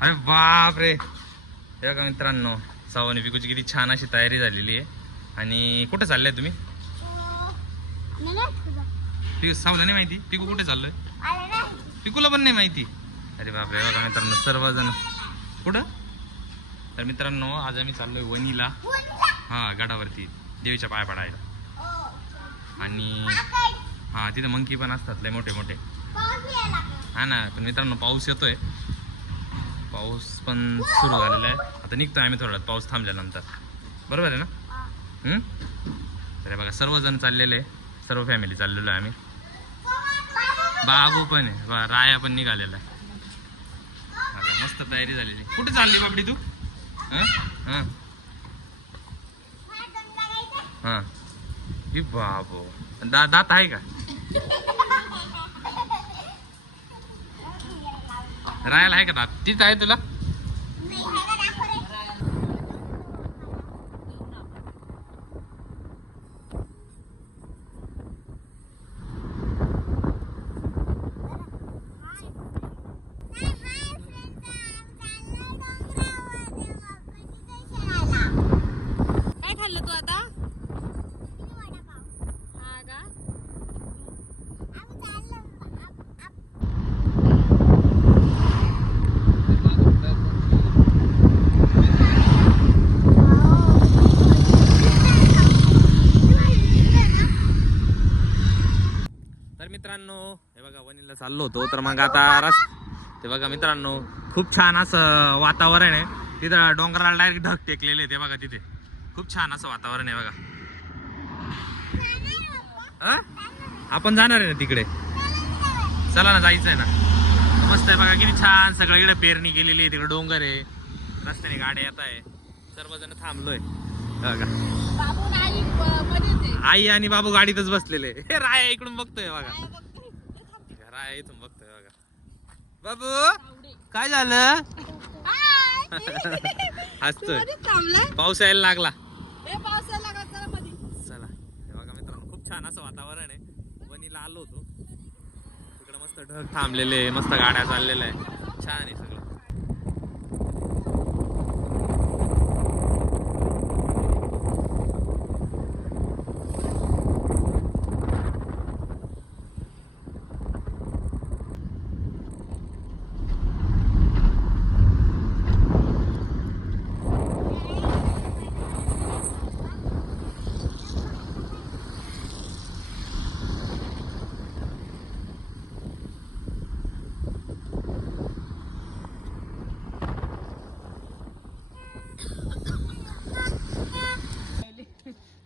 अरे बाप रे, हे बघा मित्रांनो, साऊ आणि पिकूची किती छान अशी तयारी झालेली आहे. आणि कुठे चालले तुम्ही? साऊला नाही माहिती पिकू कुठे चाललोय? पिकूला पण नाही माहिती. अरे बापरे, बघा मित्रांनो सर्वजण कुठं. तर मित्रांनो आज आम्ही चाललोय वणीला, हा गडावरती देवीच्या पाया पडायला. आणि हा तिथे मंकी पण असतात लय मोठे मोठे. हा ना, पण मित्रांनो पाऊस येतोय, पाऊस पण सुरू झालेला आहे. आता निघतोय आम्ही थोडा पाऊस थांबल्यानंतर, बरोबर आहे ना? तर बघा सर्वजण चाललेले, सर्व फॅमिली चाललेलो आहे आम्ही. बाबू पण आहे, राया पण निघालेला आहे. मस्त तयारी झालेली. कुठे चालली बाबडी तू? हा बाबू दात आहे का? राहायला आहे का दात? तीच आहे तुला? मित्रांनो हे बघा वणीला चाललो होतो, तर मग आता ते बघा मित्रांनो खूप छान असं वातावरण आहे. तिथं डोंगराला डायरेक्ट ढग टेकलेले ते बघा, तिथे खूप छान असं वातावरण आहे बघा. आपण जाणार आहे ना तिकडे, चला ना, जायचं आहे ना. मस्त आहे बघा, किती छान सगळं इकडे पेरणी केलेली आहे. तिकडे डोंगर आहे, रस्त्याने गाड्या येत आहे, सर्वजण थांबलोय बघा. आई आणि बाबू गाडीतच बसलेले. हे राय इकडून बघतोय बघा, राय इथून बघतोय बघा. बाबू काय झालं? हसतोय, पाऊस यायला लागला. चला हे बघा मित्रांनो खूप छान असं वातावरण आहे. वणीला आलो होतो, तिकडे मस्त ढग थांबलेले, मस्त गाड्या चाललेल्या आहे, छान आहे सगळं.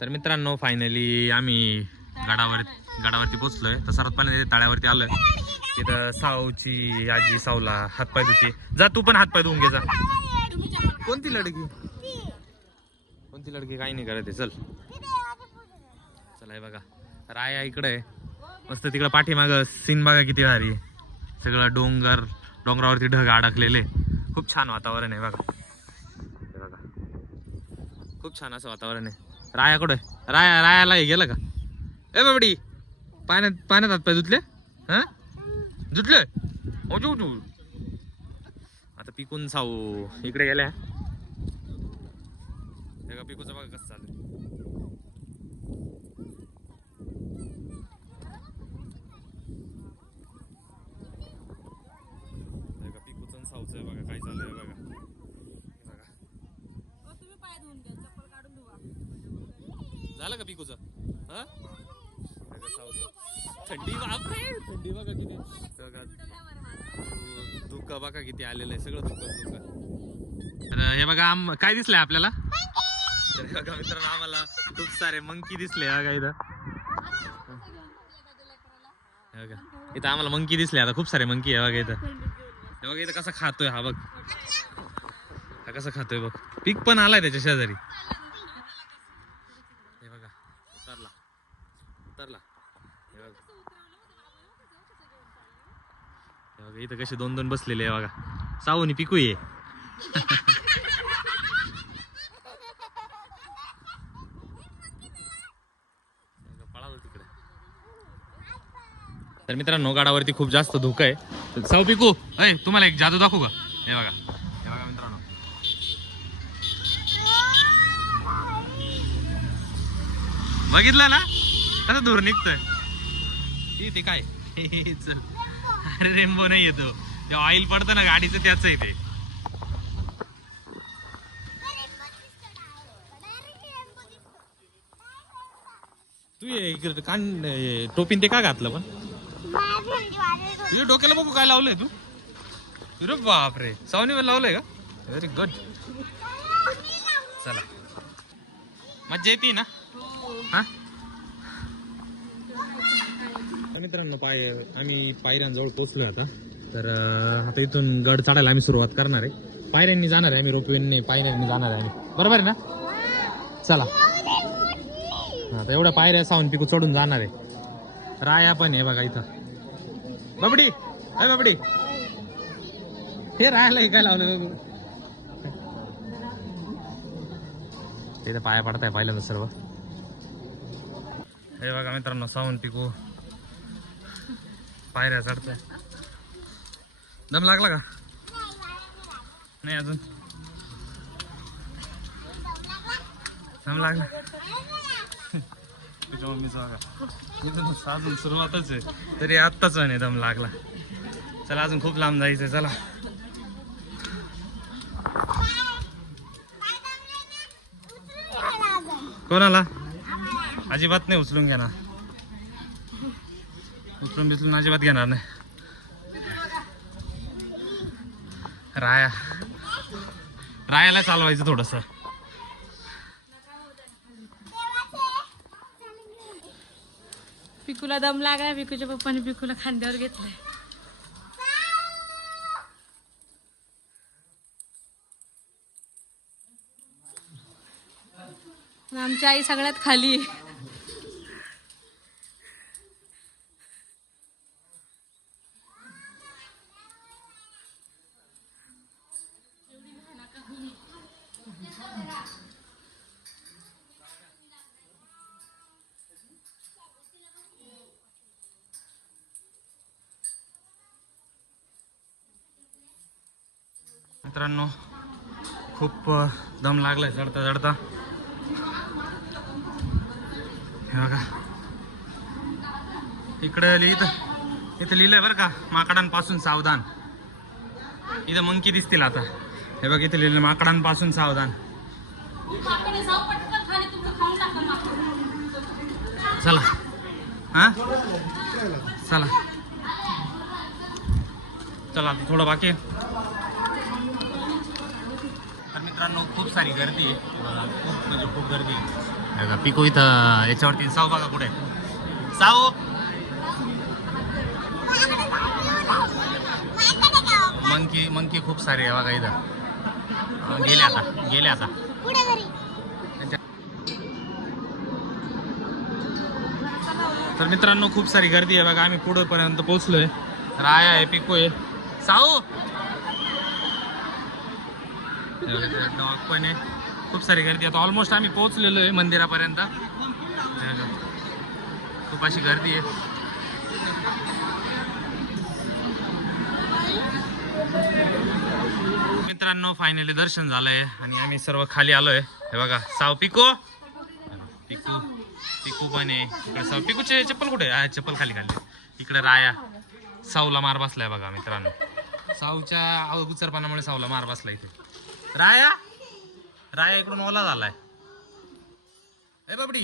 तर मित्रांनो फायनली आम्ही गडावरती पोचलोय. तर सर्वात पहिले तळ्यावरती आलोय. तिथं साऊची आजी साऊला हातपाय धुते. जा तू पण हातपाय धुवून घे जा. कोणती लडकी काही नाही करत आहे. चल चला हे बघा राया इकडे आहे मस्त. तिकडे पाठीमाग सीन बघा किती भारी आहे. सगळं डोंगरावरती ढग अडकलेले, खूप छान वातावरण आहे बघा. हे बघा खूप छान असं वातावरण आहे. रायाकडे रायाला हे गेलं का? ए बाबडी पाण्यात हात पाय धुतले? हा धुतले? आता पिकून साऊ इकडे गेल्या. पिकूचं बघा कसं चालू. पिकूचं साऊचं बघा काय चालू आहे बघा. झालं का पिकूचं? हा थंडी बापरे, थंडी बघा किती. धुकं बघा किती आलेलं आहे, सगळं धुकं. हे बघा काय दिसलंय आपल्याला? बघा मित्रांनो आम्हाला खूप सारे मंकी दिसले बघा इथं. इथं आम्हाला मंकी दिसले. आता खूप सारे मंकी आहे बघा इथं. हे बघा इथं कसा खातोय हा बघ, हा कसा खातोय बघ. पीक पण आलाय त्याच्या शेजारी. हे बघा उतरला. हे बघा इथं कसे दोन दोन बसलेले आहे बघा. सावनी पिकू ये. तर मित्रांनो गडावरती खूप जास्त धुकं आहे. साऊ पिकू तुम्हाला एक जादू दाखवू का? हे बघा बघितलं ना कसं दूर निघतोय ते काय चल. अरे रेनबो नाही येतो ते ऑइल पडतं ना गाडीचं त्याच आहे ते. तू इकडे कान टोपीन ते का घातलं पण तुझ्या डोक्याला बघू काय लावलंय तू. अरे बापरे सावनीवर लावलंय का. Very good. चला मज्जा येते ना. हा मित्रांनो आम्ही पायऱ्यांजवळ पोहोचलोय आता. तर आता इथून गड चढायला आम्ही सुरुवात करणार आहे. पायऱ्यांनी जाणार आहे आम्ही, रोपवेने पायऱ्यांनी जाणार आहे आम्ही. बरोबर आहे ना. चला आता एवढ्या पायऱ्या सावून पिकू चढून जाणार आहे. राया पण आहे बघा इथं. बाबडी अय बाबडी हे राहायला काय लावलं बघू. तिथे पाया पडताय पहिल्यांदा सर्व. हे बघा मित्रांनो सावून पिकू पायऱ्या चढताय. दम लागला का नाही अजून. दम लागला अजून सुरुवातच आहे तरी आत्ताच नाही दम लागला. चला अजून खूप लांब जायचंय. चला कोणाला अजिबात नाही उचलून घेणार. उचलून बिचलून अजिबात घेणार नाही. रायाला चालवायचं थोडस. पिकूला दम लागला. पिकूच्या पप्पाने पिकूला खांद्यावर घेतलंय. आमची आई सगळ्यात खाली. मित्रांनो खूप दम लागलाय चढता चढता. हे बघा इकडे इथं लिहिलंय बरं का माकडांपासून सावधान. इथं मंकी दिसतील आता. हे बघ इथे लिहिलं माकडांपासून सावधान. चला हा चला चला थोडं बाकी आहे. तर मित्रांनो खूप सारी गर्दी आहे. खूप म्हणजे खूप गर्दी आहे. पिकू इथं याच्यावरती साऊ बघा कुठे साऊ. मंकी खूप सारे आहे बघा इथं. गेले आता. तर मित्रांनो खूप सारी गर्दी आहे बघा. आम्ही पुढे पर्यंत पोहोचलोय. राया आहे पिकू आहे साऊ डॉग पण आहे. खूप सारी गर्दी. आता ऑलमोस्ट आम्ही पोहोचलेलो आहे मंदिरापर्यंत. खूप अशी गर्दी आहे. मित्रांनो फायनली दर्शन झालंय आणि आम्ही सर्व खाली आलोय. हे बघा साव पिकू पण आहे इकडे. साव पिकूचे चप्पल कुठे आहे. चप्पल खाली काढली. इकडे राया साऊला मार बसलाय बघा मित्रांनो. साऊच्या अवगुचरपणामुळे साऊला मार बसला इथे. राया इकडून ओला झालाय. ए बाबडी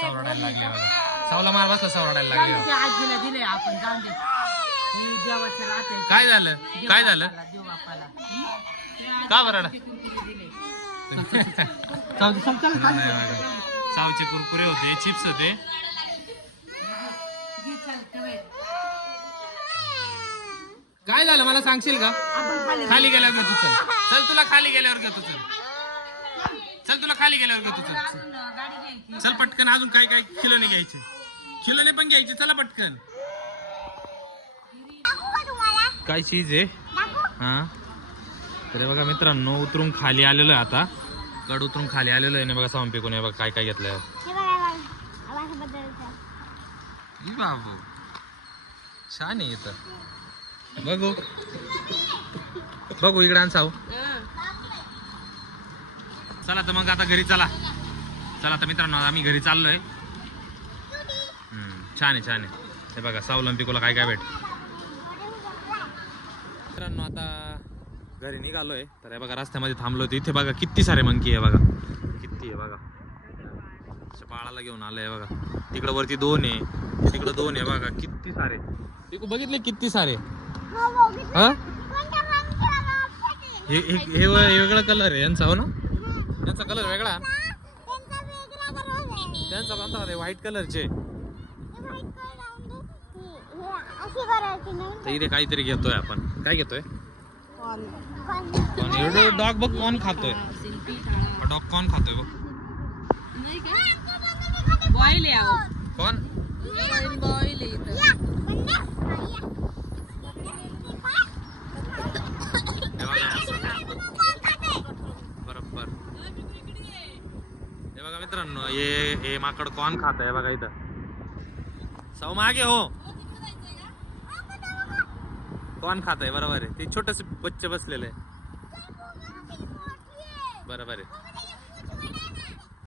सावराडायला लागले बघा. साऊला मार बसला. सावराडायला लागले. आजीला दिले आपण जाऊन दे. काय झालं का बरं. सावचे कुरकुरे होते चिप्स होते. काय झालं मला सांगशील का. खाली गेल्यावर घेतो. चल तुला खाली गेल्यावर घेतो. चल तुला खाली गेल्यावर घेतो. चल पटकन. अजून काय खिलोने घ्यायचे. खिलोने पण घ्यायचे. चला पटकन. काय चीज आहे. हा तर बघा मित्रांनो उतरून खाली आलेलो आहे. आता गड उतरून खाली आलेलो आहे. बघा सावून पिकून बघा काय घेतलंय. बाबू छान आहे इथं. बघू इकडे आण साऊ चला तर मग आता घरी चला. चला तर मित्रांनो आम्ही घरी चाललोय. छान आहे छान आहे. हे बघा सावलं पिकोला काय काय भेट. मित्रांनो आता घरी निघालोय. तर हे बघा रस्त्यामध्ये थांबलो होतो. इथे बघा किती सारे मंकी आहे बघा. किती आहे बघा. पाळाला घेऊन आलंय बघा. तिकडं वरती 2 आहे. तिकडं 2 आहे बघा. किती सारे पिकू बघितले किती सारे. हा हे वेगळा कलर आहे यांचा हो ना. यांचा कलर वेगळा. त्यांचा कोणता होता व्हाईट कलरचे. तर इथे काहीतरी घेतोय आपण. काय घेतोय. डॉग बघ कोण खातोय. डॉग कोण खातोय बघ. बॉईल आहे कोण बॉईल आहे बरोबर. हे बघा मित्रांनो हे माकड कोण खात आहे बघा इथं. सौ मागे हो. कोण खात आहे बरोबर आहे. ते छोटेसे बच्चे बसलेले आहे. बरोबर आहे.